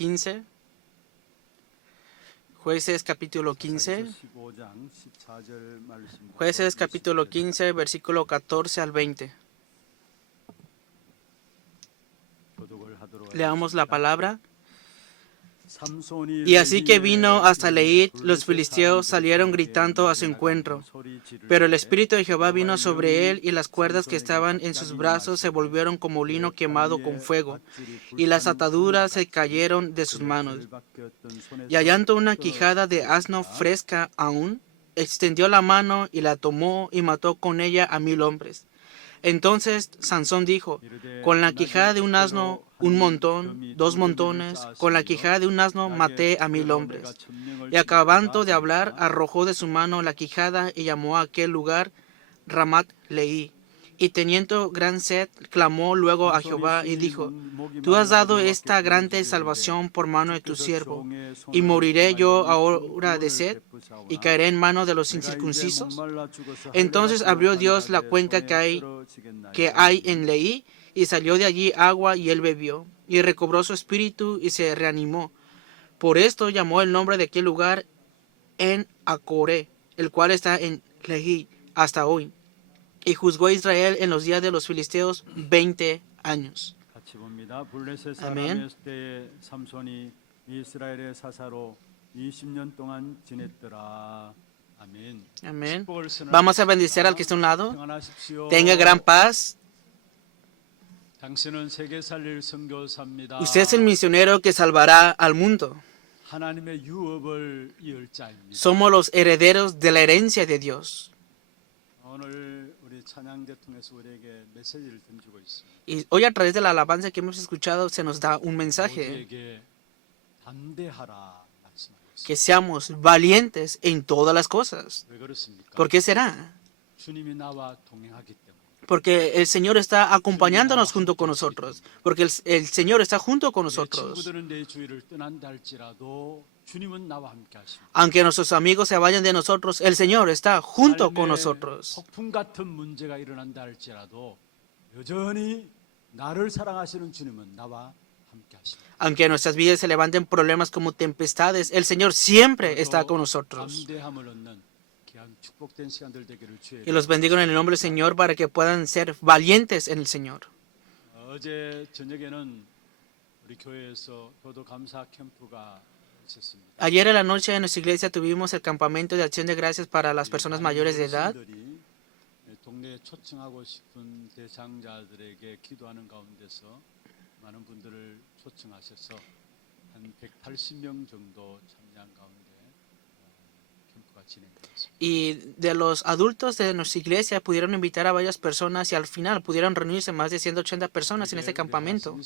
15. Jueces capítulo 15. Jueces capítulo 15, versículo 14 al 20. Leamos la palabra. Y así que vino hasta Leid, los filisteos salieron gritando a su encuentro. Pero el Espíritu de Jehová vino sobre él, y las cuerdas que estaban en sus brazos se volvieron como lino quemado con fuego, y las ataduras se cayeron de sus manos. Y hallando una quijada de asno fresca aún, extendió la mano y la tomó y mató con ella a 1000 hombres. Entonces Sansón dijo: con la quijada de un asno, un montón, 2 montones, con la quijada de un asno maté a 1000 hombres. Y acabando de hablar, arrojó de su mano la quijada y llamó a aquel lugar Ramat Leí. Y teniendo gran sed, clamó luego a Jehová y dijo: Tú has dado esta grande salvación por mano de tu siervo, y moriré yo ahora de sed, y caeré en mano de los incircuncisos. Entonces abrió Dios la cuenca que hay en Leí, y salió de allí agua, y él bebió, y recobró su espíritu, y se reanimó. Por esto llamó el nombre de aquel lugar En Acoré, el cual está en Leí hasta hoy. Y juzgó a Israel en los días de los filisteos 20 años. Amén. Amén. Vamos a bendecir al que está a un lado. Tenga gran paz. Usted es el misionero que salvará al mundo. Somos los herederos de la herencia de Dios. Y hoy, a través de la alabanza que hemos escuchado, se nos da un mensaje: que seamos valientes en todas las cosas. ¿Por qué será? Porque el Señor está acompañándonos junto con nosotros. Porque el Señor está junto con nosotros. Aunque nuestros amigos se vayan de nosotros, el Señor está junto con nosotros. Aunque en nuestras vidas se levanten problemas como tempestades, el Señor siempre está con nosotros. Y los bendigo en el nombre del Señor para que puedan ser valientes en el Señor. Ayer en la noche en nuestra iglesia tuvimos el campamento de acción de gracias para las personas mayores de edad. Y de los adultos de nuestra iglesia pudieron invitar a varias personas, y al final pudieron reunirse más de 180 personas en este campamento.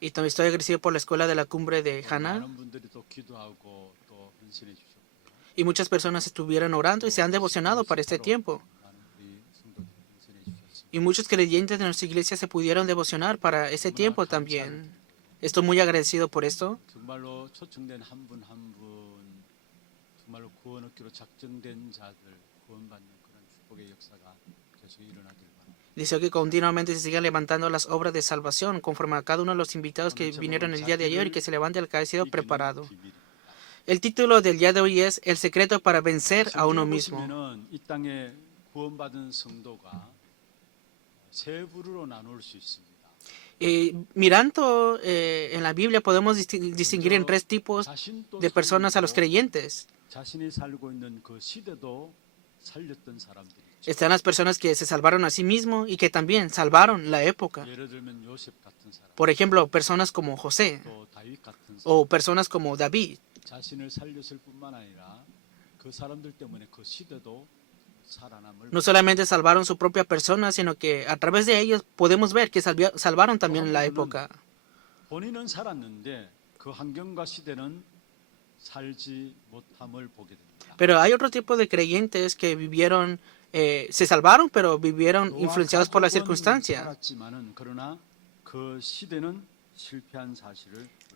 Y también estoy agradecido por la escuela de la cumbre de Haná. Y muchas personas estuvieron orando y se han devocionado para este tiempo. Y muchos creyentes de nuestra iglesia se pudieron devocionar para ese tiempo también. Estoy muy agradecido por esto. Deseo que continuamente se sigan levantando las obras de salvación conforme a cada uno de los invitados que vinieron el día de ayer, y que se levante el que ha sido preparado. El título del día de hoy es El secreto para vencer a uno mismo. Mirando en la Biblia podemos distinguir en 3 tipos de personas a los creyentes. Están las personas que se salvaron a sí mismos y que también salvaron la época. Por ejemplo, personas como José o personas como David. No solamente salvaron su propia persona, sino que a través de ellos podemos ver que salvaron también la época. Pero hay otro tipo de creyentes que vivieron, se salvaron, pero vivieron influenciados por la circunstancia.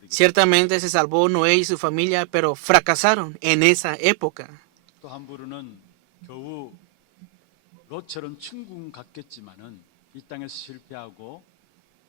Ciertamente se salvó Noé y su familia, pero fracasaron en esa época.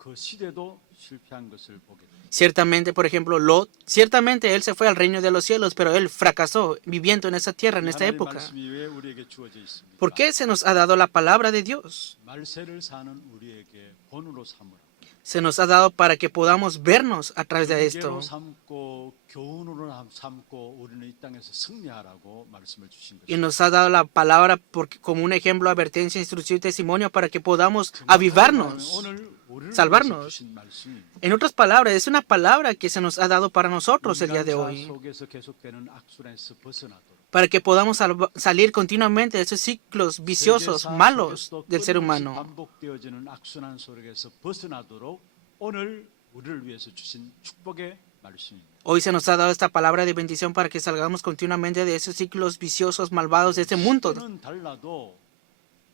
그 시대도 실패한 것을 보게 됩니다. Ciertamente, por ejemplo, Lot, ciertamente él se fue al reino de los cielos, pero él fracasó viviendo en esa tierra, en esta 하나님의 época. 말씀이 왜 우리에게 주어져 있습니까? ¿Por qué se nos ha dado la palabra de Dios? 말세를 사는 우리에게 본으로 삼으라. Se nos ha dado para que podamos vernos a través de 경계로 esto. 삼고 교훈으로 삼고 우리는 이 땅에서 승리하라고 말씀을 주신 Y 것입니다. nos ha dado la palabra como un ejemplo, advertencia, instrucción y testimonio para que podamos avivarnos, 오늘 우리를 salvarnos. 위해서 주신 말씀입니다. En otras palabras, es una palabra que se nos ha dado para nosotros el día de 인간사 hoy, 속에서 계속되는 악순환에서 벗어나도록 para que podamos salir continuamente de esos ciclos viciosos, 세계사 malos 속에서 del ser 끊임없이 humano. 반복되어지는 악순환 속에서 벗어나도록 오늘 우리를 위해서 주신 축복의 말씀입니다. Hoy se nos ha dado esta palabra de bendición para que salgamos continuamente de esos ciclos viciosos, malvados de este mundo. 시대는 달라도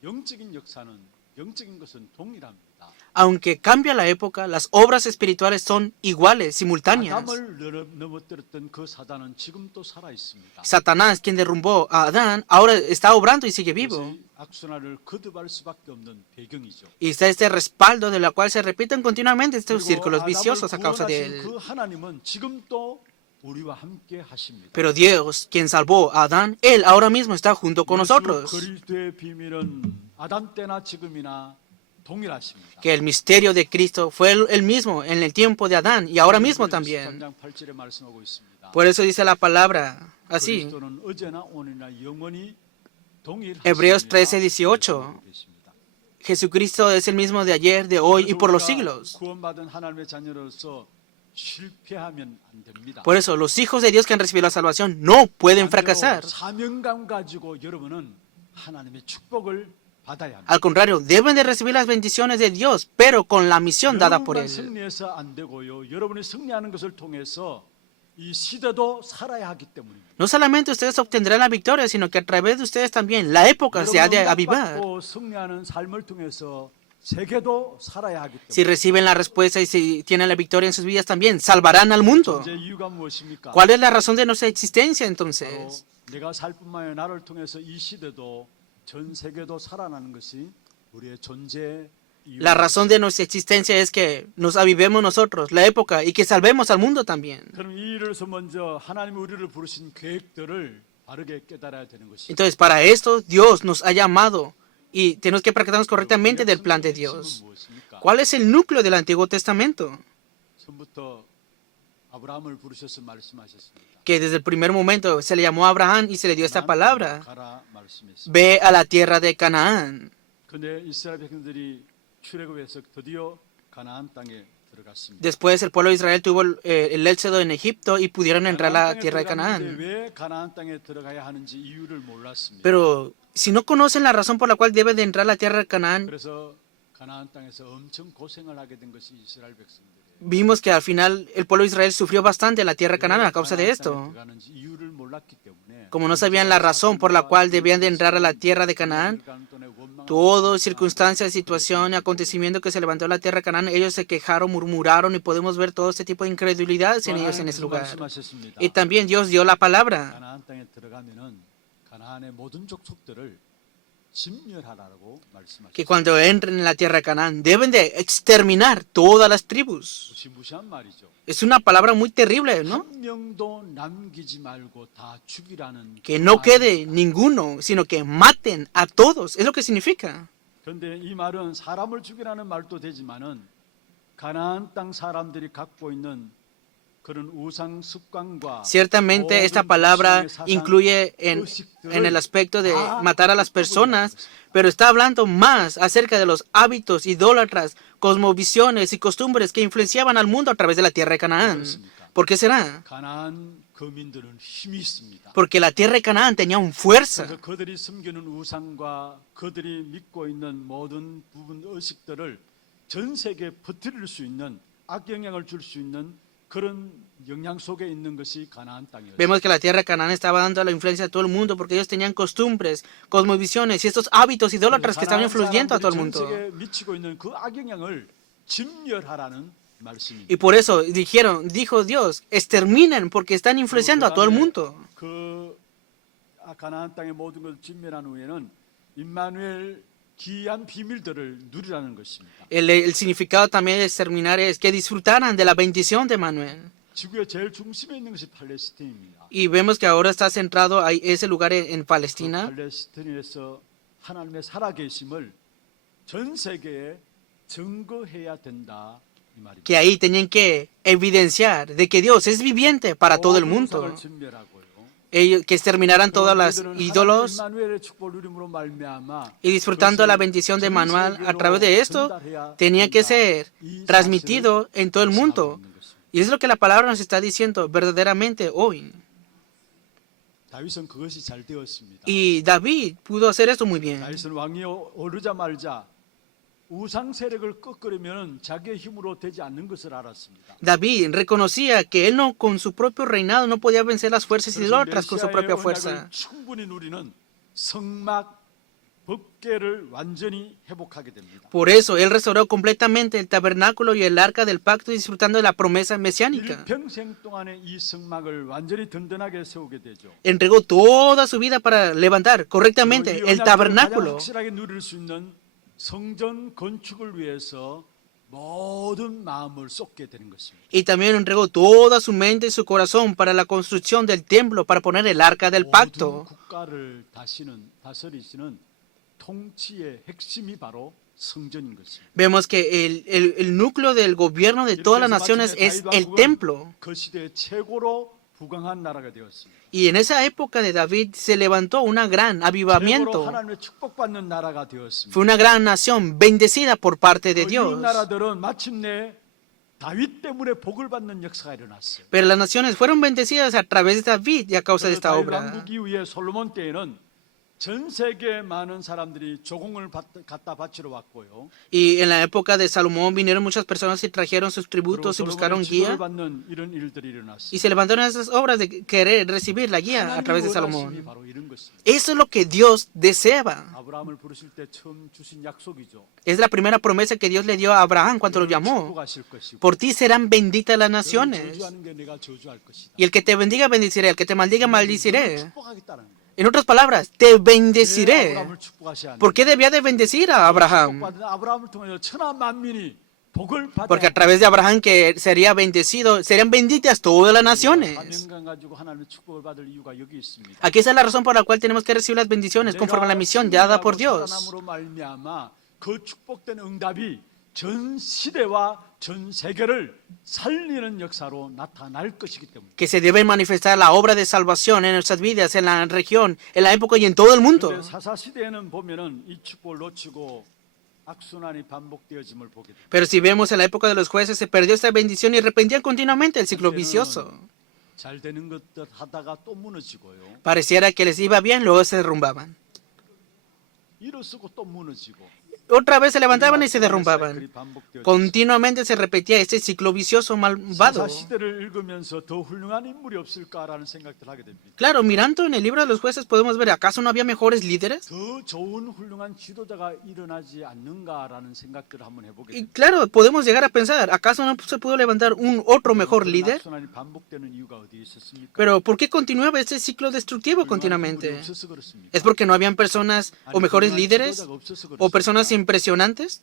영적인 역사는 영적인 것은 동일합니다. Aunque cambia la época, las obras espirituales son iguales, simultáneas. 아담을 넘어뜨렸던 그 사단은 지금도 살아 있습니다. Satanás, quien derrumbó a Adán, ahora está obrando y sigue vivo. 그것이 악순환을 거듭할 수밖에 없는 배경이죠. Y está este respaldo de la cual se repiten continuamente estos 그리고 círculos 아담을 viciosos a causa de 구원하신 그 él. 하나님은 지금도 우리와 함께 하십니다. Pero Dios, quien salvó a Adán, Él ahora mismo está junto con nosotros. 그리스도의 비밀은 아담 때나 지금이나 동일하십니다. Que el misterio de Cristo fue el mismo en el tiempo de Adán y ahora mismo también. 13장 8절에 말씀하고 있습니다. Por eso dice la palabra así. 그리스도는 어제나 오늘이나 영원히 동일하십니다. Hebreos 13:18. Jesucristo es el mismo de ayer, de hoy y por los siglos. 구원받은 하나님의 자녀로서 실패하면 안 됩니다. Por eso, los hijos de Dios que han recibido la salvación no pueden fracasar. 사명감 가지고 여러분은 하나님의 축복을 받아야 합니다. Al contrario, deben de recibir las bendiciones de Dios, pero con la misión dada por 여러분만 Él. 승리해서 안 되고요. 여러분이 승리하는 것을 통해서 이 시대도 살아야 하기 때문입니다. No solamente ustedes obtendrán la victoria, sino que a través de ustedes también la época se ha de avivar. 여러분은 승리하는 삶을 통해서 세계도 살아야 하기 Si 때문에. reciben la respuesta y si tienen la victoria en sus vidas también, salvarán al mundo. 존재 이유가 무엇입니까? ¿Cuál es la razón de nuestra existencia 바로 entonces? 내가 살 뿐만 아니라 나를 통해서 이 시대도 전 세계도 살아나는 것이 우리의 존재 이유. La razón de nuestra existencia es que nos avivemos nosotros, la época, y que salvemos al mundo también. 그럼 이 일에서 먼저 하나님이 우리를 부르신 계획들을 바르게 깨달아야 되는 것이. Entonces, para esto, Dios nos ha llamado y tenemos que practicarnos correctamente del plan de Dios. ¿Cuál es el núcleo del Antiguo Testamento? 처음부터 아브라함을 부르셔서 말씀하셨습니다. Que desde el primer momento se le llamó a Abraham y se le dio esta palabra. 가라 말씀했습니다. Ve a la tierra de Canaán. 근데 이스라엘 백성들이 출애굽해서 드디어 가나안 땅에 들어갔습니다. Después el pueblo de Israel tuvo el éxodo en Egipto y pudieron entrar a la tierra de Canaán. 왜 가나안 땅에 들어가야 하는지 이유를 몰랐습니다. Pero si no conocen la razón por la cual deben de entrar a la tierra de Canaán, 그래서 가나안 땅에서 엄청 고생을 하게 된 것이 이스라엘 백성들이에요. vimos que al final el pueblo de Israel sufrió bastante en la tierra de Canaán a causa de esto. 들어가는지 이유를 몰랐기 때문에 Como no sabían la razón por la cual debían de entrar a la tierra de Canaán, todo, circunstancia, situación, acontecimiento que se levantó en la tierra de Canaán, ellos se quejaron, murmuraron y podemos ver todo este tipo de incredulidades en ellos en ese lugar. Y también Dios dio la palabra 가나안 땅에 들어가면은 가나안의 모든 족속들을 진멸하라고 말씀하셨습니다. que cuando entren en la tierra de Canaán deben de exterminar todas las tribus. 무시무시한 말이죠. Es una palabra muy terrible, ¿no? 한 명도 남기지 말고 다 죽이라는. Que no quede ninguno, sino que maten a todos. Es lo que significa. 그런데 이 말은 사람을 죽이라는 말도 되지만은 가나안 땅 사람들이 갖고 있는 그런 우상 습관과 Ciertamente esta palabra incluye en el aspecto de matar a las personas, pero está hablando más acerca de los hábitos idólatras, cosmovisiones y costumbres que influenciaban al mundo a través de la tierra de Canaán. ¿Por qué será? 가나안 거민들은 힘이 있습니다. Porque la tierra de Canaán tenía un fuerza. 그래서 그들이 숨기는 우상과 그들이 믿고 있는 모든 부분 의식들을 전 세계에 퍼뜨릴 수 있는 악영향을 줄 수 있는 그런 영향 속에 있는 것이 가나안 땅이었어요. Vemos que la tierra de Canaán estaba dando la influencia a todo el mundo porque ellos tenían costumbres, cosmovisiones y estos hábitos idólatras que estaban influyendo a todo el 전 mundo. 세계에 미치고 있는 그 악영향을 진멸하라는 말씀입니다. Y por eso dijo Dios, exterminen porque están influenciando a todo el mundo. 그 가나안 땅의 모든 것을 진멸한 후에는 임마누엘 귀한 비밀들을 누리라는 것입니다. El significado también de exterminar es que disfrutaran de la bendición de Manuel. 지구의 제일 중심에 있는 것이 팔레스틴입니다. Y vemos que ahora está centrado ahí, ese lugar en Palestina. 팔레스틴에서 하나님의 살아계심을 전 세계에 증거해야 된다 이 말입니다. Que ahí tenían que evidenciar de que Dios es viviente para todo el 모든 mundo. 우상을 진멸하고요. Ellos, que exterminaran todos los 너희들은 ídolos 하나님 임마누엘의 축복을 누림으로 말미암아 y disfrutando la bendición de Manuel a través de esto, tenía que ser transmitido en todo el mundo. Y es lo que la palabra nos está diciendo verdaderamente hoy. 다윗은 그것이 잘 되었습니다. Y David pudo hacer esto muy bien. 다윗은 왕이 오르자마자 우상 세력을 꺾으려면 자기의 힘으로 되지 않는 것을 알았습니다. David reconocía que él no con su propio reinado no podía vencer las fuerzas idólatras con su 메시아의 propia 언약을 fuerza. 충분히 누리는 성막 법궤를 완전히 회복하게 됩니다. Por eso él restauró completamente el tabernáculo y el arca del pacto disfrutando de la promesa mesiánica. 일평생 동안에 이 성막을 완전히 든든하게 세우게 되죠. Entregó toda su vida para levantar correctamente 이 el 언약을 가장 tabernáculo. 확실하게 누릴 수 있는 성전 건축을 위해서 모든 마음을 쏟게 되는 것입니다. Y también entregó toda su mente y su corazón para la construcción del templo, para poner el arca del 모든 pacto. 국가를 다스리시는 통치의 핵심이 바로 성전인 것입니다. Vemos que el núcleo del gobierno de todas las naciones es el templo. 그 시대의 최고로 부강한 나라가 되었습니다. Y en esa época de David se levantó un gran 최고로 avivamiento. 하나님의 축복받는 나라가 되었습니다. Fue una gran nación bendecida por parte de 이웃 Dios. 나라들은 마침내 다윗 때문에 복을 받는 역사가 일어났어요. Pero las naciones fueron bendecidas a través de David y a causa de esta 다윗 obra. 왕국 이후에 솔로몬 때에는 전 세계 많은 사람들이 조공을 갖다 바치러 왔고요. Y en la época de Salomón vinieron muchas personas y trajeron sus 그리고 tributos y buscaron 솔로몬의 지도를 guía. 받는 이런 일들이 일어났어요. Y se levantaron esas obras de querer recibir la guía a través de 하나님이 Salomón. 바로 이런 것입니다. Eso es lo que Dios deseaba. 아브라함을 부르실 때 처음 주신 약속이죠. Es la primera promesa que Dios le dio a Abraham cuando lo llamó. 축복하실 것이고 Por ti serán benditas las 너를 naciones. 저주하는 게 내가 저주할 것이다. Y el que te bendiga, bendeciré. El que te maldiga, 너를 maldiciré. 축복하겠다는 거예요. En otras palabras, te 왜 bendeciré. 아브라함을 축복하셔야 ¿Por qué debía de bendecir a Abraham? 축복받은 아브라함을 통해서 천하 만민이 복을 받아야 Porque a través de Abraham que sería bendecido, serían benditas todas las naciones. 사명감 가지고 하나님의 축복을 받을 이유가 여기 있습니다. Aquí está la razón por la cual tenemos que recibir las bendiciones conforme a la misión dada por Dios. 살아남으로 말미암아 그 축복된 응답이 전 시대와 전 세계를 살리는 역사로 나타날 것이기 때문에. Que se debe manifestar la obra de salvación en nuestras vidas, en la región, en la época y en todo el mundo. 그런데 사사 시대에는 보면은 이 축복을 놓치고 악순환이 반복되어짐을 보게 됩니다. Pero si vemos en la época de los jueces, se perdió esta bendición y repentían continuamente el ciclo vicioso. 잘 되는 것들 하다가 또 무너지고요. Pareciera que les iba bien, luego se derrumbaban. 일어서고 또 무너지고. Otra vez se levantaban y se 사이클이 derrumbaban. 반복되어졌습니다. Continuamente se repetía este ciclo vicioso malvado. 사사 시대를 읽으면서 더 훌륭한 인물이 없을까라는 생각들 하게 됩니다. Claro, mirando en el libro de los jueces podemos ver, ¿acaso no había mejores líderes? 더 좋은 훌륭한 지도자가 일어나지 않는가라는 생각들을 한번 해보게 Y 됩니다. claro, podemos llegar a pensar, ¿acaso no se pudo levantar un otro mejor líder? 악순환이 반복되는 이유가 어디에 있었습니까? Pero ¿por qué continuaba este ciclo destructivo 훌륭한 인물이 continuamente? 없어서 그렇습니까? ¿Es porque no habían personas o 아니, mejores 훌륭한 líderes 지도자가 없어서 o 그렇습니까? personas impresionantes?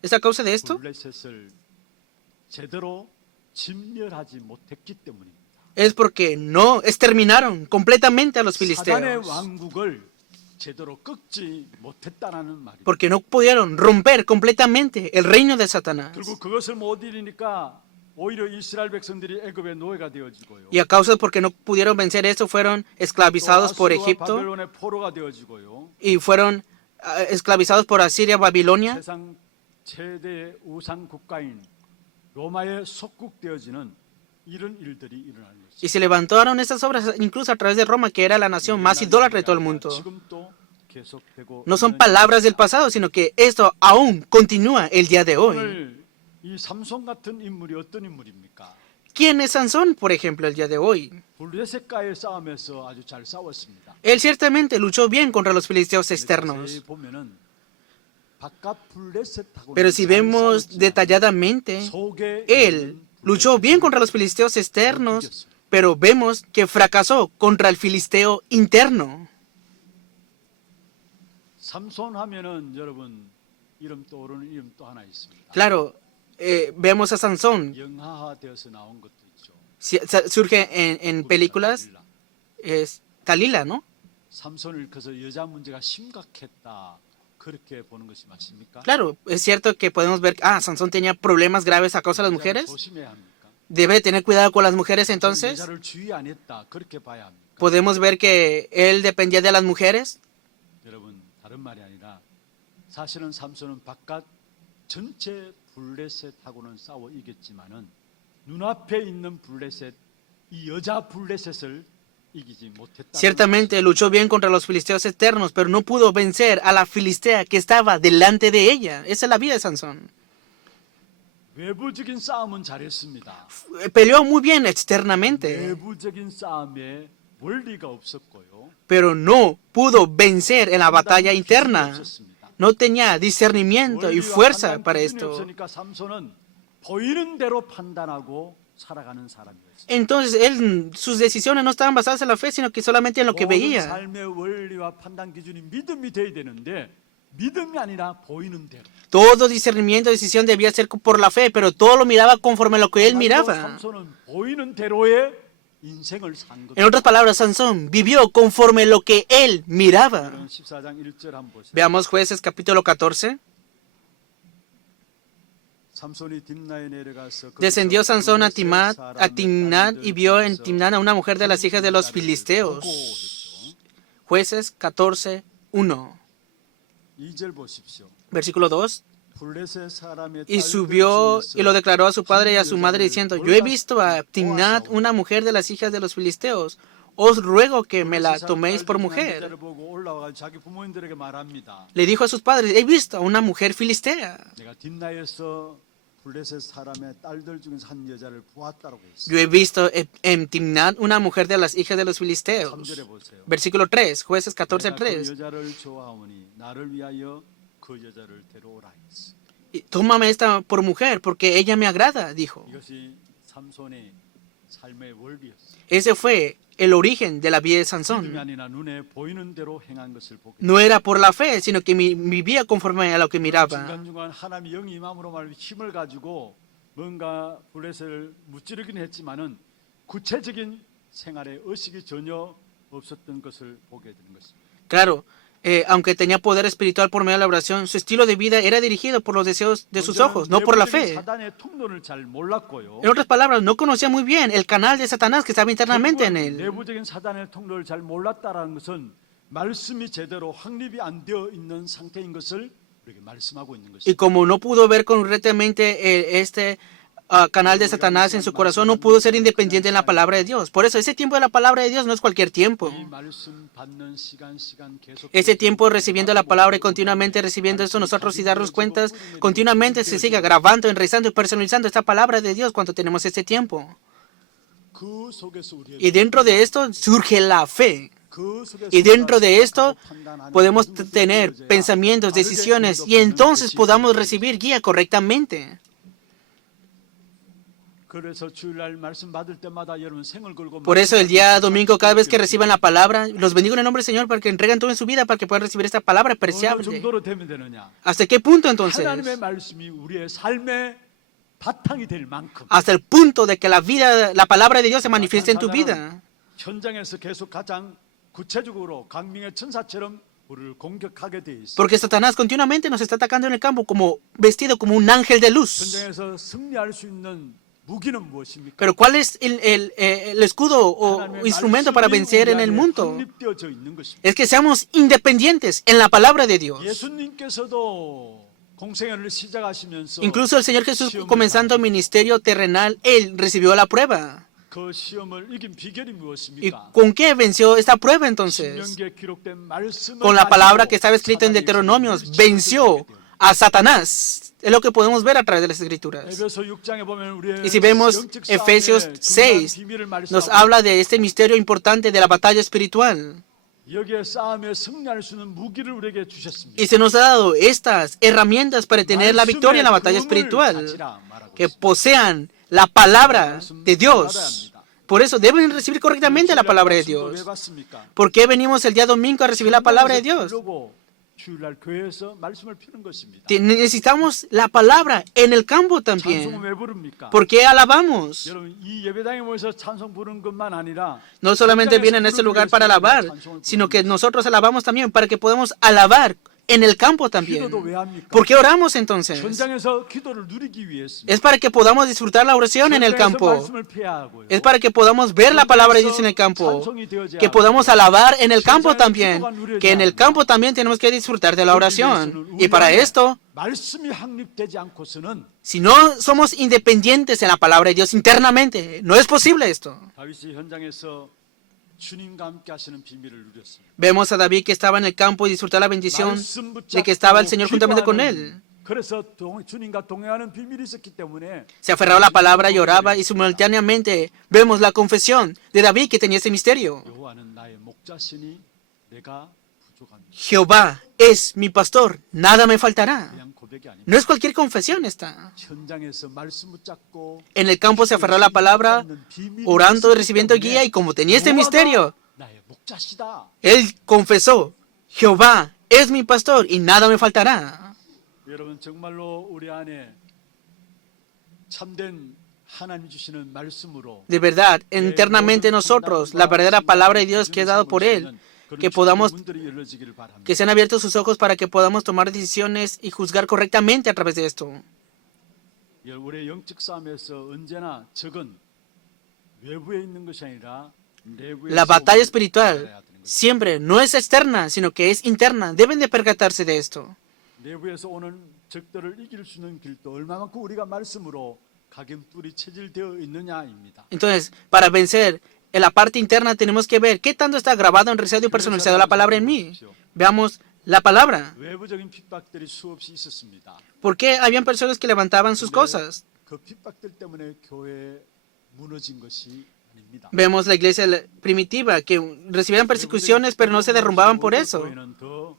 ¿Es a causa de esto? 블레셋을 제대로 진멸하지 못했기 때문입니다. Es porque no exterminaron completamente a los 사단의 filisteos. 왕국을 제대로 꺾지 못했다라는 말입니다. Porque no pudieron romper completamente el reino de Satanás. 결국 그것을 못 이루니까 오히려 이스라엘 백성들이 애굽의 노예가 되어지고요. Y a causa porque no pudieron vencer esto, fueron esclavizados por 아수르와 Egipto 바벨론의 포로가 되어지고요. y fueron esclavizados por Asiria, Babilonia. 세상 최대 우상 국가인 로마에 속국되어지는 이런 일들이 일어나는 것입니다. Y se levantaron estas obras incluso a través de Roma, que era la nación más idólatra de todo el mundo. 지금도 계속되고 No son 있는 palabras del pasado, sino que esto aún continúa el día de hoy. 오늘 이 삼손 같은 인물이 어떤 인물입니까? ¿Quién es Sansón, por ejemplo, el día de hoy? 블레셋과의 싸움에서 아주 잘 싸웠습니다. Él ciertamente luchó bien contra los filisteos 자세히 externos. 보면은 바깥 블레셋하고는 Pero si 잘 vemos 싸웠지만 detalladamente, 속에 él 있는 luchó bien contra los filisteos externos, pero vemos que fracasó contra el filisteo interno. 삼손 하면은 여러분 이름 떠오르는 이름 또 하나 있습니다. Claro, vemos a Sansón. 영화화되어서 나온 것도 있죠. Surge en películas, es Dalila, ¿no? 삼손을 일컬어서 여자 문제가 심각했다. 그렇게 보는 것이 맞습니까? Claro, es cierto que podemos ver, Sansón tenía problemas graves a causa de las mujeres. 조심해야 합니까? Debe tener cuidado con las mujeres entonces. 여자를 주의 안 했다. 그렇게 봐야 합니까? Podemos ver que él dependía de las mujeres. 여러분 다른 말이 아니라 사실은 삼손은 바깥 전체 블레셋하고는 싸워 이겼지만은 눈앞에 있는 블레셋 이 여자 블레셋을 이기지 못했다. Ciertamente luchó bien contra los filisteos eternos, pero no pudo vencer a la filistea que estaba delante de ella. Esa es la vida de Sansón. 외부적인 싸움은 잘했습니다. Peleó muy bien externamente, 내부적인 싸움에 원리가 없었고요. pero no pudo vencer en la batalla interna. 없었습니다. No tenía discernimiento y 원리와 fuerza 판단 para 기준이 esto. 없으니까 삼손은 보이는 대로 판단하고 살아가는 사람이었어요. Entonces, sus decisiones no estaban basadas en la fe, sino que solamente en lo que 모든 veía. 삶의 원리와 판단 기준이 믿음이 돼야 되는데 믿음이 아니라 보이는 대로. Todo discernimiento y decisión debía ser por la fe, pero todo lo miraba conforme a lo que él miraba. 삼손은 보이는 대로의 인생을 산 En 거예요. otras palabras, Sansón vivió conforme a lo que él miraba. 14장 1절 한번 보세요. Veamos Jueces capítulo 14. 삼손이 딥나에 내려가서 Descendió Sansón a 블레셋 Timnat y vio en 사람들 Timnat a una mujer de las hijas de los 보고 filisteos. 했죠. Jueces 14, 1. 2절 보십시오. Versículo 2. 블레셋 사람의 Y 딸들 subió 중에서 y lo declaró a su padre y a su madre 여자를 diciendo, yo he visto a Timnat, una mujer de las hijas de los filisteos. Os ruego que me la toméis por mujer. 여자를 보고 올라와 자기 부모님들에게 말합니다. Le dijo a sus padres, he visto a una mujer filistea. 내가 딥나에서 블레셋 사람의 딸들 중에서 한 여자를 보았다고 했어요. Yo he visto en Timnat una mujer de las hijas de los filisteos. 3절에 보세요. Versículo 3, Jueces 내가 그 14:3. 여자를 좋아하오니 나를 위하여 그 여자를 데려오라 했어. Tómame esta por mujer, porque ella me agrada, dijo. 이것이 삼손의 삶의 원리였어요. Ese fue el origen de la vida de 믿음이 Sansón. 아니라 눈에 보이는 대로 행한 것을 보게. No era por la fe, sino que vivía conforme a lo que miraba. 중간중간 하나님의 영이 임함으로 말하면 힘을 가지고 뭔가 블레셋을 무찌르긴 했지만은 구체적인 생활에 의식이 전혀 없었던 것을 보게 되는 것입니다. Claro, aunque tenía poder espiritual por medio de la oración, su estilo de vida era dirigido por los deseos de sus ojos, no por la fe. 사단의 통로를 잘 몰랐고요. En otras palabras, no conocía muy bien el canal de Satanás que estaba internamente en él. 내부적인 사단의 통로를 잘 몰랐다라는 것은 말씀이 제대로 확립이 안 되어 있는 상태인 것을 우리에게 말씀하고 있는 Y 것입니다. como no pudo ver correctamente este canal de Satanás en su corazón, no pudo ser independiente en la palabra de Dios. Por eso, ese tiempo de la palabra de Dios no es cualquier tiempo. 이 말씀 받는 시간 계속 Ese tiempo recibiendo la palabra y continuamente recibiendo esto nosotros y darnos cuentas, continuamente se siga grabando, enraizando y personalizando esta palabra de Dios cuando tenemos este tiempo. 그 속에서 우리의 Y dentro de esto surge la fe. 그 속에서 Y dentro de esto 판단하는 podemos 모든 것들이 tener 이루어져야 pensamientos, 바르게 decisiones y 인도받는 entonces 것이 podamos 있습니다. recibir guía correctamente. 그래서 주일날 말씀 받을 때마다 여러분 생을 걸고 Por eso el día domingo, cada vez que reciban la palabra, los bendigo en el nombre del Señor para que entreguen todo en su vida para que puedan recibir esta palabra 어느 apreciable. 정도로 되면 되느냐? ¿Hasta qué punto entonces? 하나님의 말씀이 우리의 삶의 바탕이 될 만큼 Hasta el punto de que la vida, la palabra de Dios se manifieste en tu vida. 현장에서 계속 가장 구체적으로 강민의 천사처럼 우리를 공격하게 돼 있어. Porque Satanás continuamente nos está atacando en el campo como vestido como un ángel de luz. 전쟁에서 승리할 수 있는 무기는 무엇입니까? Pero ¿cuál es el escudo o 하나님의 instrumento para 말씀이 vencer en 우리 el 안에 mundo? 확립되어져 있는 것입니다. Es que seamos independientes en la palabra de Dios. 예수님께서도 공생애를 시작하시면서 Incluso el Señor Jesús, comenzando ministerio terrenal, Él recibió la prueba. 그 시험을 이긴 비결이 ¿Y 무엇입니까? con qué venció esta prueba entonces? 신명기에 기록된 말씀을 Con la palabra 가지고 que estaba escrita en 사단의 Deuteronomios, 역사를 venció a Satanás. Es lo que podemos ver a través de las escrituras. 에베소 6장에 보면 우리의 Y si vemos 영적 Efesios 싸움의 6, 중요한 비밀을 nos 말씀하고 habla de este misterio importante de la batalla espiritual. 여기에 싸움에 승리할 수 있는 무기를 우리에게 주셨습니다. Y se nos ha dado estas herramientas para tener la victoria en la batalla 말씀의 espiritual. 금을 가지라 말하고 Que 있습니다. posean la palabra de Dios. Por eso deben recibir correctamente la palabra de 왜 Dios. 받습니까? ¿Por qué venimos el día domingo a recibir la palabra de Dios? 그러고 주일날 교회에서 말씀을 피는 것입니다. Necesitamos la palabra en el campo 찬송은 también. 왜 부릅니까? ¿Por qué alabamos? 여러분 이 예배당에 모여서 찬송 부르는 것만 아니라 No solamente vienen a este lugar para alabar, sino que nosotros alabamos también para que podamos alabar en el campo también. 기도도 왜 합니까? ¿Por qué oramos entonces? 현장에서 기도를 누리기 위해서입니다. Es para que podamos disfrutar la oración en el 현장에서 campo. 말씀을 폐해야 하고요. Es para que podamos ver la palabra de Dios en el campo. 찬송이 되어져야 Que 하고, podamos alabar en el campo también. Que en el campo también tenemos que disfrutar de la oración. Y para esto, 말씀이 확립되지 않고서는 si no somos independientes en la palabra de Dios internamente, no es posible esto. 다윗이 현장에서 주님과 함께 하시는 비밀을 누렸습니다. Vemos a David que estaba en el campo y disfrutó la bendición de que estaba el Señor juntamente con él. 그래서 주님과 동행하는 비밀이 있었기 때문에 Se aferraba a la palabra y oraba, y simultáneamente vemos la confesión de David que tenía ese misterio. 여호와는 나의 목자시니 내가 부족합니다. Jehová es mi pastor, nada me faltará. 그냥 고백이 아닙니다. No es cualquier confesión esta. 현장에서 말씀 붙잡고 En el campo se aferró a la palabra, orando y recibiendo guía, y como tenía este misterio, 나의 목자시다. él confesó, Jehová es mi pastor y nada me faltará. 여러분 정말로 우리 안에 참된 하나님 주시는 말씀으로 De verdad, internamente nosotros, la verdadera palabra de Dios que es dado por Él, que podamos, que sean abiertos sus ojos para que podamos tomar decisiones y juzgar correctamente a través de esto. 우리의 영적 싸움에서 언제나 적은 외부에 있는 것이 아니라 내부에서 La batalla 알아야 espiritual 되는 것입니다. siempre no es externa, sino que es interna. Deben de percatarse de esto. 내부에서 오는 적들을 이길 수 있는 길도 얼마만큼 우리가 말씀으로 각인뿔이 체질되어 있느냐입니다. Entonces, para vencer en la parte interna tenemos que ver qué tanto está grabado, enraizado y personalizado la palabra en mí. Veamos la palabra. 외부적인 핍박들이 수없이 있었습니다. ¿Por qué habían personas que levantaban sus cosas? 그 핍박들 때문에 교회 무너진 것이 아닙니다. Vemos la iglesia primitiva que recibían persecuciones pero no se derrumbaban por eso. 교회는 더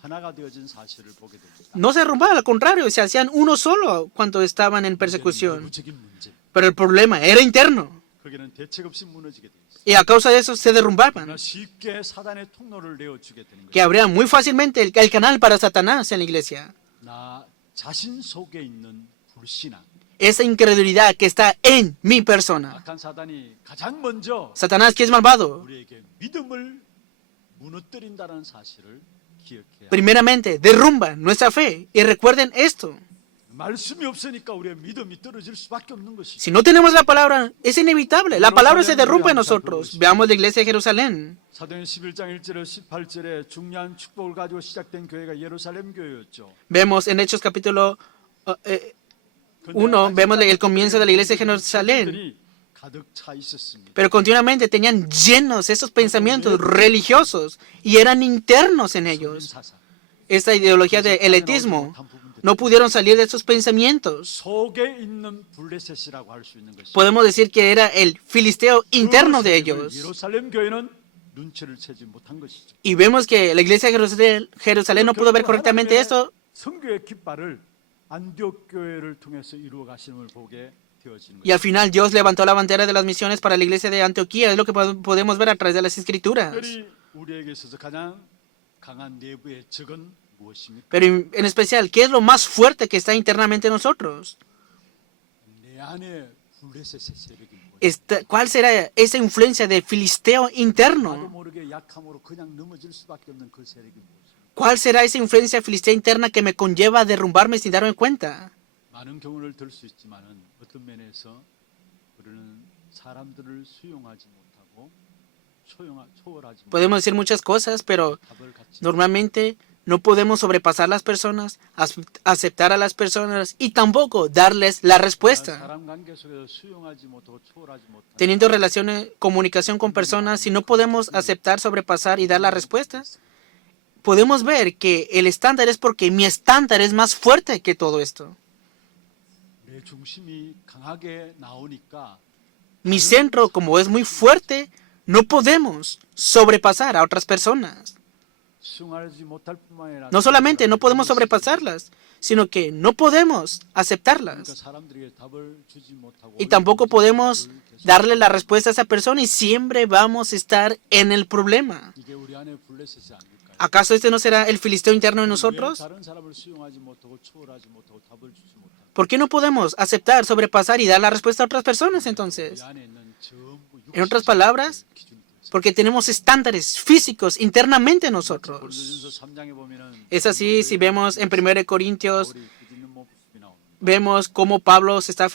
하나가 되어진 사실을 보게 됩니다. No se derrumbaban, al contrario, se hacían uno solo cuando estaban en persecución. 내부적인 문제. Pero el problema era interno 거기는 대책 없이 무너지게 되어 있습니다. y a causa de eso se derrumbaban. 그러나 쉽게 사단의 통로를 내어주게 되는 Que 거예요. abrían muy fácilmente el canal para Satanás en la iglesia. 나 자신 속에 있는 불신앙. Esa incredulidad que está en mi persona. 악한 사단이 가장 먼저 Satanás, que es malvado, 우리에게 믿음을 무너뜨린다는 사실을 기억해야 합니다. primeramente derrumba nuestra fe. Y recuerden esto. 말씀이 없으니까 우리의 믿음이 떨어질 수밖에 없는 것이죠. Si no tenemos la palabra, es inevitable. La palabra se derrumba en nosotros. Veamos la iglesia de Jerusalén. 사도행 11장 1절에 18절에 중요한 축복을 가지고 시작된 교회가 예루살렘 교회였죠. Vemos en Hechos capítulo 1, vemos el comienzo de la iglesia de Jerusalén. 가득 차 있었습니다. Pero continuamente tenían llenos esos pensamientos religiosos y eran internos en ellos. 사상. Esta ideología de elitismo, no pudieron salir de esos pensamientos. 속에 있는 블레셋이라고 할 수 있는 것이. Podemos decir que era el filisteo interno de ellos. 예루살렘 교회는 눈치를 채지 못한 것이죠. Y vemos que la iglesia de Jerusalén no pudo ver correctamente esto. 선교의 깃발을 안디옥 교회를 통해서 이루어 가심을 보게 되어지는 Y al final Dios levantó la bandera de las misiones para la iglesia de Antioquía. Es lo que podemos ver a través de las escrituras. 특별히 우리에게 있어서 가장 강한 내부의 적은 무엇입니까? Pero en especial, ¿qué es lo más fuerte que está internamente en nosotros? 내 안에 블레셋의 세력이 뭐예요? ¿Cuál será esa influencia de filisteo 나도 interno? 모르게 약함으로 그냥 넘어질 수밖에 없는 그 세력이 무엇입니까? ¿Cuál será esa influencia filistea interna que me conlleva a derrumbarme sin darme cuenta? 많은 경우를 들 수 있지만은 어떤 면에서 우리는 사람들을 수용하지 못하고 초월하지 못하고 Podemos decir muchas cosas, pero 답을 갖지 normalmente no podemos sobrepasar las personas, aceptar a las personas y tampoco darles la respuesta. 사람 관계 속에서 수용하지 못하고 초월하지 못하고 Teniendo relaciones, comunicación con personas, si no podemos aceptar, sobrepasar y dar la respuesta, podemos ver que el estándar es porque mi estándar es más fuerte que todo esto. 내 중심이 강하게 나오니까 Mi centro, como es muy fuerte, no podemos sobrepasar a otras personas. 수용하지 못할 뿐만 아니라 No solamente no podemos sobrepasarlas, sino que no podemos 그러니까 aceptarlas. 사람들에게 답을 주지 못하고 Y tampoco podemos darle la respuesta a esa persona y siempre vamos a estar en el problema. 이게 우리 안에 블레셋이 아닐까요? ¿Acaso este no será el filisteo interno en 왜 nosotros? 다른 사람을 수용하지 못하고 초월하지 못하고 답을 주지 못하고 ¿Por qué no podemos aceptar, sobrepasar y dar la respuesta a otras personas entonces? 우리 안에 있는 전부 En otras palabras, 기준이 되어 있어요. porque tenemos estándares físicos internamente en nosotros. 고린도전서 3장에 보면은 Es así si vemos en 1 Corintios, 바울이 굳있는 모습이 나옵니다. vemos cómo Pablo se está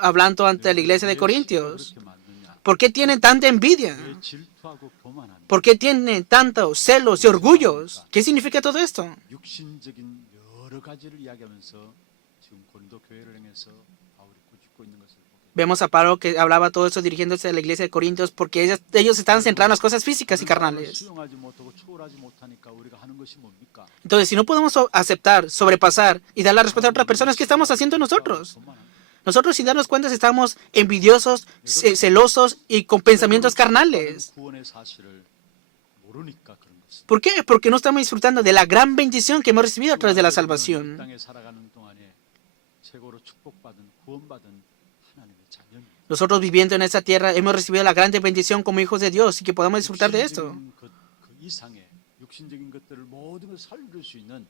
hablando ante la iglesia de 왜 Corintios. 그렇게 많느냐? ¿Por qué tienen tanta envidia? 왜 질투하고 교만하냐? ¿Por qué tienen tantos celos y orgullos? ¿Qué significa todo esto? 육신적인 여러 가지를 이야기하면서 지금 고린도 교회를 향해서 바울이 꾸짖고 있는 것을 보게 됩니다. Vemos a Pablo que hablaba todo esto dirigiéndose a la iglesia de Corintios porque ellos estaban centrados en las cosas físicas y carnales. 수용하지 못하고 초월하지 못하니까 우리가 하는 것이 뭡니까? Entonces, si no podemos aceptar, sobrepasar y dar la respuesta a otras personas, ¿qué estamos haciendo nosotros? 교만한 Nosotros, sin darnos cuenta, estamos envidiosos, celosos y con pensamientos carnales. 구원의 사실을 모르니까 그런 것입니다. ¿Por qué? Porque no estamos disfrutando de la gran bendición que hemos recibido a través de la 이 salvación. 땅에 살아가는 동안에 최고로 축복받은 구원받은 하나님의 자녀입니다. Nosotros viviendo en esta tierra hemos recibido la grande bendición como hijos de Dios y que podamos disfrutar de esto. 육신적인 그 이상의 육신적인 것들을 모든 것을 살릴 수 있는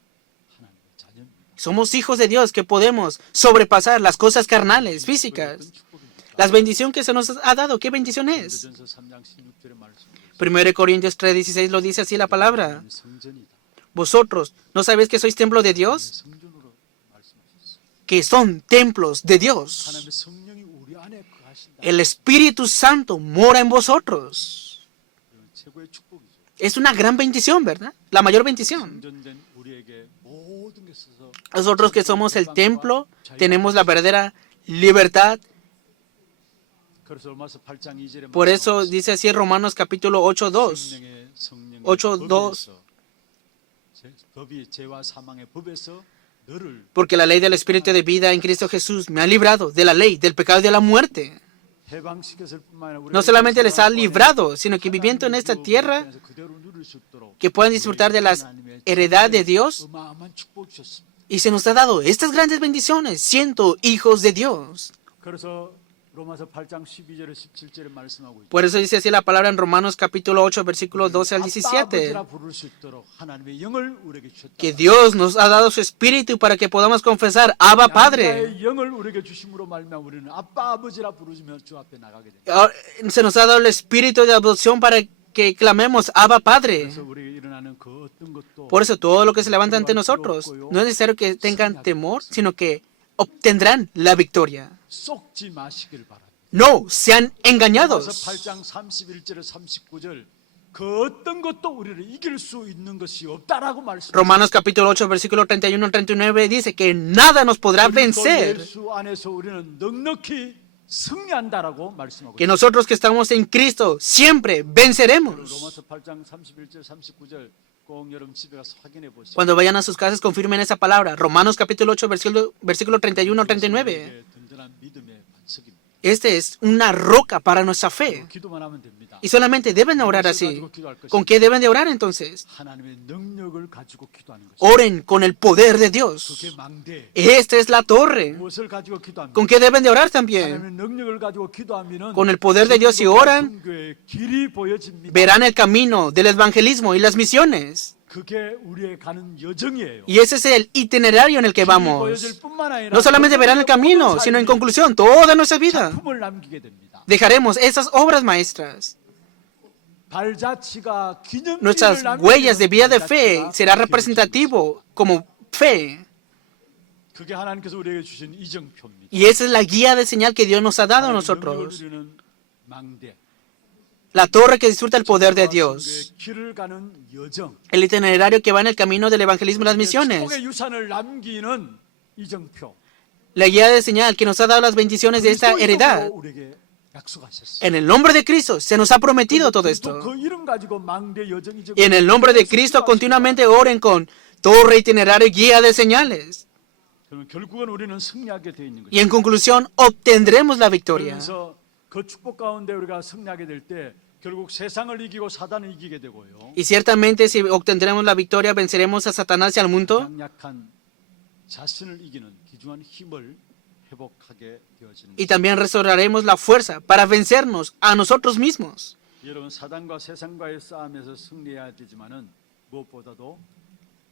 하나님의 자녀입니다. Somos hijos de Dios que podemos sobrepasar las cosas carnales, físicas. 어떤 축복입니까? La bendición que se nos ha dado, ¿qué bendición es? 고린도전서 3장 16절의 말씀. 1 Corintios 3:16 lo dice así la palabra. 성전이다. Vosotros, ¿no sabéis que sois templo de Dios? 성전으로 말씀하셨어요. Que son templos de Dios. 하나님의 성령이 우리 안에 거하신다. El Espíritu Santo mora en vosotros. 이건 최고의 축복이죠. Es una gran bendición, ¿verdad? La mayor bendición. 성전된 우리에게 모든 게 있어서 Nosotros que somos el templo, tenemos la verdadera libertad. 그래서 로마서 8장 2절에 Por eso dice así en Romanos capítulo 8:2. 8:2. 법이 죄와 사망의 법에서 너를 Porque la ley del Espíritu de vida en Cristo Jesús me ha librado de la ley, del pecado y de la muerte. 해방시켰을 뿐만 아니라 No solamente les ha librado, sino que viviendo en esta tierra, que puedan disfrutar de la heredad de Dios. 어마어마한 축복 주셨습니다. Y se nos ha dado estas grandes bendiciones, siendo hijos de Dios. 그래서 로마서 8장 12절에 17절에 말씀하고 있죠. Por eso dice así la palabra en Romanos capítulo 8, versículos 12 al 17. 아버지라 부를 수 있도록 하나님의 영을 우리에게 주셨다. Que Dios nos ha dado su espíritu para que podamos confesar, Abba Padre. 나의 영을 우리에게 주심으로 말미암아 우리는 아빠 아버지라 부르시며 주 앞에 나가게 됩니다. Ahora, se nos ha dado el espíritu de adopción para que clamemos, Abba Padre. 그래서 우리에게 일어나는 그 어떤 것도 Por eso todo lo que se levanta ante nosotros no es necesario que tengan temor, sino que obtendrán la victoria. 속지 마시길 바랍니다. No sean 로마서 engañados. 8장 31절에 39절 그 어떤 것도 우리를 이길 수 있는 것이 없다라고 말씀하셨습니다. Romanos capítulo 8, versículo 31 al 39 dice que nada nos podrá vencer. 예수 안에서 우리는 넉넉히 승리한다라고 말씀하고 Que 있습니다. nosotros que estamos en Cristo siempre venceremos. 로마서 8장 31절 39절 꼭 여러분 집에 가서 확인해 보시고 Cuando vayan a sus casas, confirmen esa palabra. Romanos capítulo 8, versículo 31 al 39. 든든한 믿음의 반석입니다. Este es una roca para nuestra fe. 기도만 하면 됩니다. Y solamente deben de orar así. ¿Con qué deben de orar entonces? 하나님의 능력을 가지고 기도하는 것입니다. Oren con el poder de Dios. 그게 망대. Esta es la torre. 무엇을 가지고 기도합니까? ¿Con qué deben de orar también? 하나님의 능력을 가지고 기도하면은 Con el poder de Dios, si oran, 교회의 길이 보여집니다. verán el camino del evangelismo y las misiones. 그게 우리의 가는 여정이에요. Y ese es el itinerario en el que 길이 vamos. 보여질 뿐만 아니라 No solamente verán el camino, sino en conclusión, toda nuestra vida. 작품을 남기게 됩니다. Dejaremos esas obras maestras. 발자취가 기념비를 Nuestras huellas de vida de fe será representativo como fe. 그게 하나님께서 우리에게 주신 이정표입니다. Y esa es la guía de señal que Dios nos ha dado a 하나님의 nosotros. 능력을 누리는 망대. La torre que disfruta el poder de Dios. 길을 가는 여정. El itinerario que va en el camino del evangelismo y las misiones. 축복의 유산을 남기는 이정표. La guía de señal que nos ha dado las bendiciones de esta heredad. 우리에게 약속하셨어요. En el nombre de Cristo se nos ha prometido todo 또 esto. 그 이름 가지고 망대 여정 이정표. Y en el nombre de Cristo continuamente oren con torre, itinerario y guía de señales. 그러면 결국은 우리는 승리하게 되어 있는 Y 거죠. en conclusión obtendremos la victoria. 그래서 그 축복 가운데 우리가 승리하게 될 때 결국 세상을 이기고 사단을 이기게 되고요. Y ciertamente si obtendremos la victoria venceremos a Satanás y al mundo. 약한 자신을 이기는 귀중한 힘을 회복하게 되어지는 Y también restauraremos la fuerza para vencernos a nosotros mismos. 여러분 사단과 세상과의 싸움에서 승리해야 되지만은 무엇보다도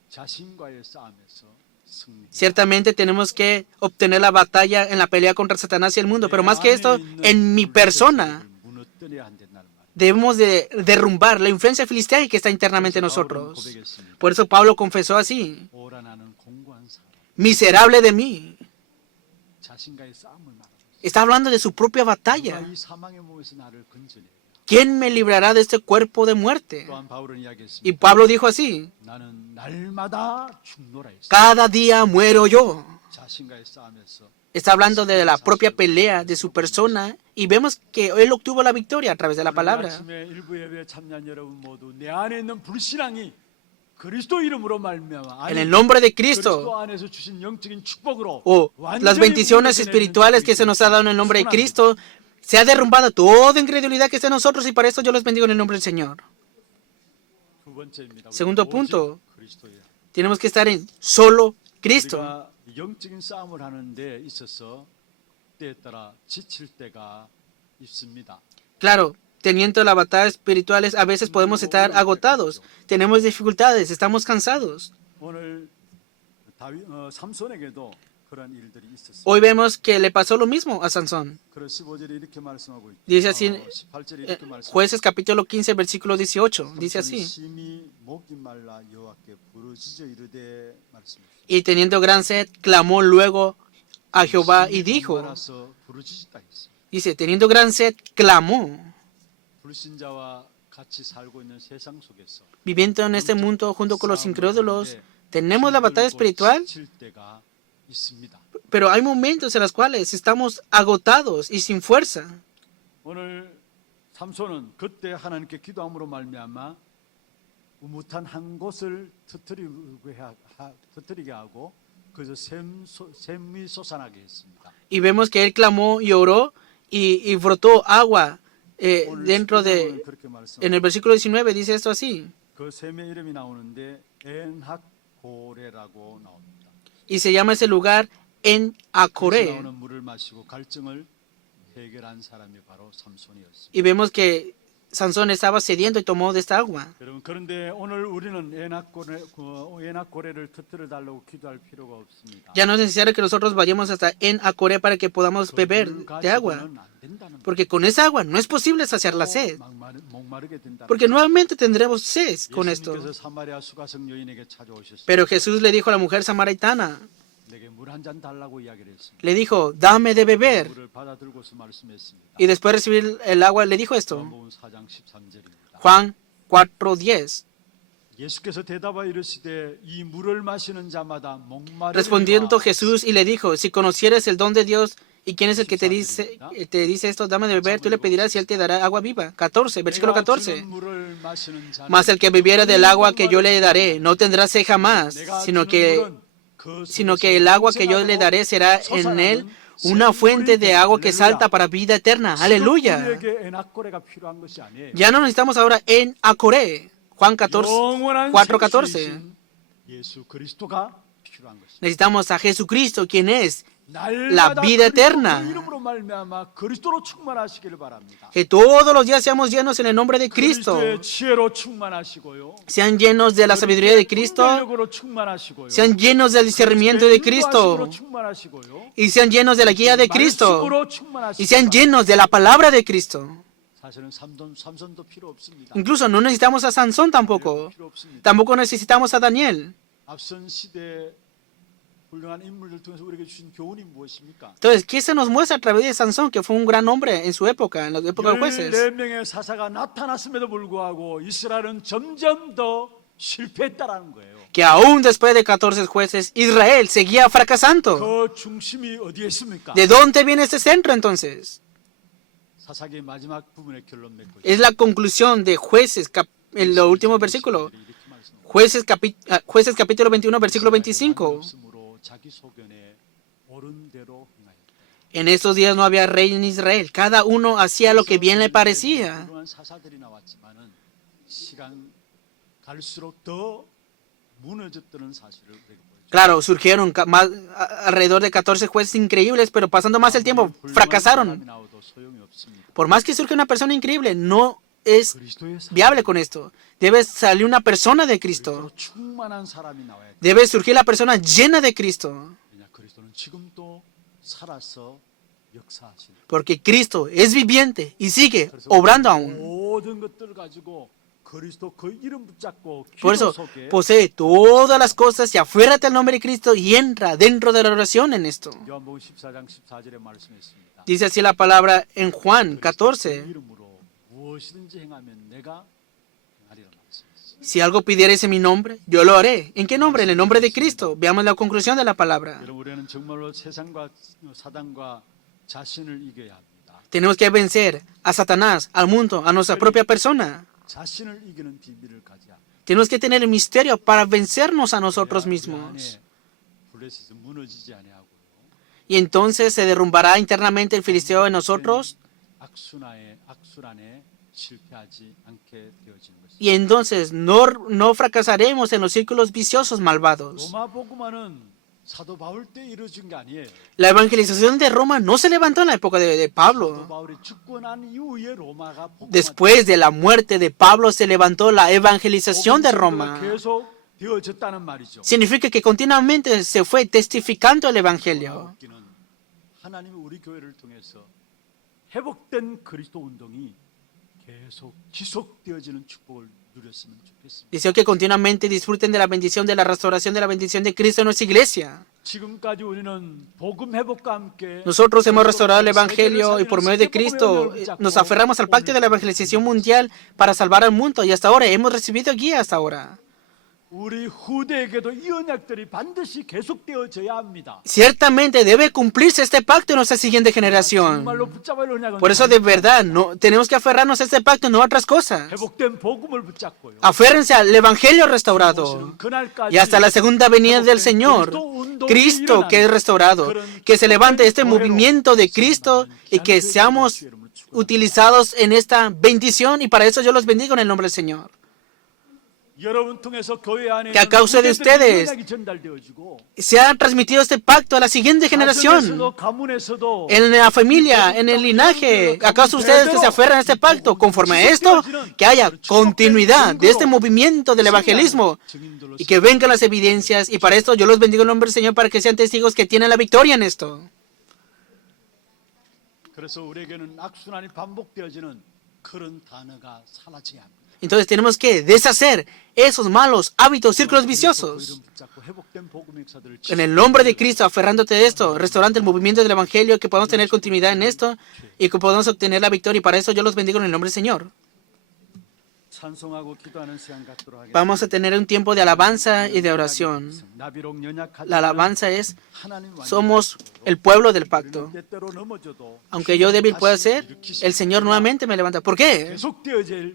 자신과의 싸움에서 승리. Ciertamente tenemos que obtener la batalla en la pelea contra Satanás y el mundo, pero más que esto, en mi persona 무너뜨려야 한다는 말. debemos de derrumbar la influencia filistea que está internamente en nosotros. Por eso Pablo confesó así: 오라 나는 공고한 사람. miserable de mí. 자신과의 싸움을 말하고 Está hablando de su propia 누가 batalla. 이 사망의 몸에서 나를 건져내. ¿Quién me librará de este cuerpo de muerte? 또한 바울은 이야기했습니다. Y Pablo dijo así: 나는 날마다 죽노라 했습니다. cada día muero yo. 자신과의 싸움에서 Está hablando de la propia pelea de su persona y vemos que él obtuvo la victoria a través de la 오늘 palabra. 아침에 일부 예배 참여한 여러분 모두 내 안에 있는 불신앙이 그리스도 이름으로 말미암아 En el nombre de 그리스도 Cristo, 안에서 주신 영적인 축복으로 o las bendiciones espirituales que se nos ha dado en el nombre de Cristo, se ha derrumbado toda incredulidad que está en nosotros y para esto yo los bendigo en el nombre del Señor. 두 번째입니다. Segundo punto. 그리스도예요. Tenemos que estar en solo Cristo. 우리가 영적인 싸움을 하는 데 있어서 때에 따라 지칠 때가 있습니다. Claro, teniendo la batalla espirituales, a veces podemos estar agotados, tenemos dificultades, estamos cansados. 오늘 삼손에게도 그런 일들이 있었습니다. Hoy vemos que le pasó lo mismo a Sansón. 그래서 15절에 이렇게 말씀하고 있죠. Dice así, 18절에 이렇게 말씀하고 Jueces capítulo 15, versículo 18, dice así: 심히 목이 말라 여호와께 부르짖어 이르되 말씀하시오. y teniendo gran sed, clamó luego a Jehová y dijo, 말아서 부르짖었다 했어요. dice, teniendo gran sed, clamó. 불신자와 같이 살고 있는 세상 속에서 Viviendo en este mundo junto con los incrédulos, tenemos la batalla espiritual, 지칠 때가 있습니다. pero hay momentos en los cuales estamos agotados y sin fuerza. 오늘 삼손은 그때 하나님께 기도함으로 말미암아 우뭇한 한 곳을 터뜨리게 하고 그래서 샘이 솟아나게 했습니다. Y vemos que él clamó y oró y brotó agua 오늘 dentro 십구장은 de... 그렇게 말씀. En el versículo 19 dice esto así: 그 샘의 이름이 나오는데 엔학고레라고 나옵니다. y se llama ese lugar en 그래서 Acoré. 나오는 물을 마시고 갈증을 해결한 사람이 바로 삼손이었습니다. Y vemos que Sansón estaba sediento y tomó de esta agua. 여러분 그런데 오늘 우리는 엔학고레를 터뜨려 달라고 기도할 필요가 없습니다. Ya no es necesario que nosotros vayamos hasta en Acoré para que podamos 그 beber 물 de agua, 가지고는 안 된다는 porque con esa agua no es posible saciar la sed, 목마르게 된다는 porque nuevamente tendremos sed con esto. 예수님께서 사마리아 수가성 여인에게 찾아오셨습니다. Pero Jesús le dijo a la mujer samaritana, 내게 물 한 잔 달라고 이야기를 했습니다. le dijo, dame de beber. 물을 받아 들고서 말씀했습니다. Y después de recibir el agua le dijo esto. 요한복음 4장 13절입니다. Juan 4:10. 예수께서 대답하여 이르시되 이 물을 마시는 자마다 목마르리라. Respondiendo Jesús y le dijo, si conocieres el don de Dios y quién es el que te dice esto, dame de beber, tú le pedirás y él te dará agua viva. 14, versículo 14. Mas el que bebiera del agua que yo le daré no tendrá sed jamás, sino que el agua que yo le daré será en él una fuente de agua que salta para vida eterna. Aleluya. Ya no necesitamos ahora en Acoré. Juan 4:14. Necesitamos a Jesucristo, quien es la vida eterna. Que todos los días seamos llenos en el nombre de Cristo. Sean llenos de la sabiduría de Cristo. Sean llenos del discernimiento de Cristo. Y sean llenos de la guía de Cristo. Y sean llenos de la palabra de Cristo. Incluso no necesitamos a Sansón tampoco. Tampoco necesitamos a Daniel. Entonces, ¿qué se nos muestra a través de Sansón, que fue un gran hombre en su época, en la época de jueces? 14명의 사사가 나타났음에도 불구하고 이스라엘은 점점 더 실패했다라는 거예요. Que aún después de 14 jueces, Israel seguía fracasando. 그 중심이 어디에 있습니까? ¿De dónde viene este centro entonces? 사사기의 마지막 부분의 결론 맺고 Es la conclusión de Jueces, en los últimos versículos. Jueces capítulo 21, versículo 25. En estos días no había rey en Israel. Cada uno hacía lo que bien le parecía. Claro, surgieron alrededor de 14 jueces increíbles, pero pasando más el tiempo, fracasaron. Por más que surja una persona increíble, no es 그리스도의 사람, viable con esto. Debe salir una persona de Cristo. 그리스도로 충만한 사람이 나와야 돼. Debe surgir la persona llena de Cristo. 왜냐 그리스도는 지금도 살아서 역사하시는. Porque Cristo es viviente y sigue 그래서 obrando aún. 모든 것들을 가지고 그리스도 그 이름 붙잡고 Por 기도 eso 속에 posee todas las cosas y afuérate al nombre de Cristo y entra dentro de la oración en esto. 요한복음 14장 14절에 말씀했습니다. Dice así la palabra en Juan 그리스도 그 14. 이름으로 무엇이든지 행하면 내가 행하리라 말씀했어요. Si algo pidierais en mi nombre, yo lo haré. ¿En qué nombre? En el nombre de Cristo. Veamos la conclusión de la palabra. 여러분 우리는 정말로 세상과 사단과 자신을 이겨야 합니다. Tenemos que vencer a Satanás, al mundo, a nuestra propia persona. 자신을 이기는 비밀을 가져야. Tenemos que tener el misterio para vencernos a nosotros 우리 mismos. 안에 블레셋이 무너지지 아니하고요. Y entonces se derrumbará internamente el filisteo en nosotros. 악순 안에 실패하지 않게 되어지는 것입니다. Y entonces no fracasaremos en los círculos viciosos malvados. 로마 복음화는 사도 바울 때 이루어진 게 아니에요. La evangelización de Roma no se levantó en la época de 사도 Pablo. 바울이 죽고 난 이후에 로마가 Después de la muerte de Pablo se levantó la evangelización de Roma. 계속 되어졌다는 말이죠. Significa que continuamente se fue testificando el evangelio. 복음화는 하나님이 우리 교회를 통해서 회복된 그리스도 운동이 계속 지속되어지는 축복을 누렸으면 좋겠습니다. Deseo que continuamente disfruten de la bendición de la restauración de la bendición de Cristo en nuestra iglesia. 지금까지 우리는 복음 회복과 함께 Nosotros hemos restaurado el evangelio y por medio de Cristo nos aferramos al pacto de la evangelización mundial para salvar al mundo y hasta ahora hemos recibido guía hasta ahora. 우리 후대에게도 이 언약들이 반드시 계속되어져야 합니다. Ciertamente debe cumplirse este pacto en nuestra siguiente generación. 정말로 붙잡아야 할 언약은 Por eso de verdad no tenemos que aferrarnos a este pacto, no a otras cosas. 회복된 복음을 붙잡고요. Aférrense al evangelio restaurado. 오시는 그날까지 Y hasta la segunda venida del Señor, Cristo que es restaurado, que se levante este movimiento de Cristo y que seamos utilizados en esta bendición. Y para eso yo los bendigo en el nombre del Señor. 여러분 통해서 교회 안에 Que a causa de ustedes 언약이 전달되어지고 se ha transmitido este pacto a la siguiente generación. 가정에서도 가문에서도 En la familia, en el linaje, ¿acaso ustedes que se aferran a este pacto? Conforme a esto, que haya continuidad de este movimiento del evangelismo y que vengan las evidencias. Y para esto yo los bendigo en el nombre del Señor para que sean testigos que tienen la victoria en esto. 그래서 우리에게는 악순환이 반복되어지는 그런 단어가 사라져야 합니다. Entonces tenemos que deshacer esos malos hábitos, círculos viciosos. En el nombre de Cristo, aferrándote de esto, restaurando el movimiento del Evangelio, que podamos tener continuidad en esto y que podamos obtener la victoria. Y para eso yo los bendigo en el nombre del Señor. Vamos a tener un tiempo de alabanza y de oración. La alabanza es, somos el pueblo del pacto. Aunque yo débil pueda ser, el Señor nuevamente me levanta. ¿Por qué?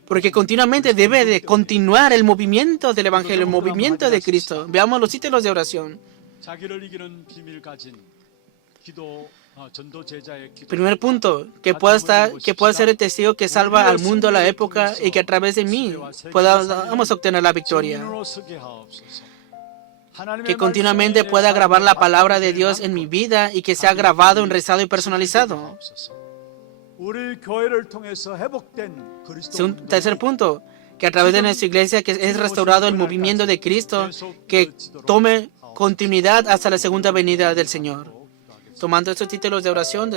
Porque continuamente debe de continuar el movimiento del Evangelio, el movimiento de Cristo. Veamos los títulos de oración. Primer punto, que pueda ser el testigo que salva al mundo a la época y que a través de mí podamos obtener la victoria. Que continuamente pueda grabar la palabra de Dios en mi vida y que sea grabado, enraizado y personalizado. Tercer punto, que a través de nuestra iglesia que es restaurado el movimiento de Cristo, que tome continuidad hasta la segunda venida del Señor. Tomando estos títulos de oración,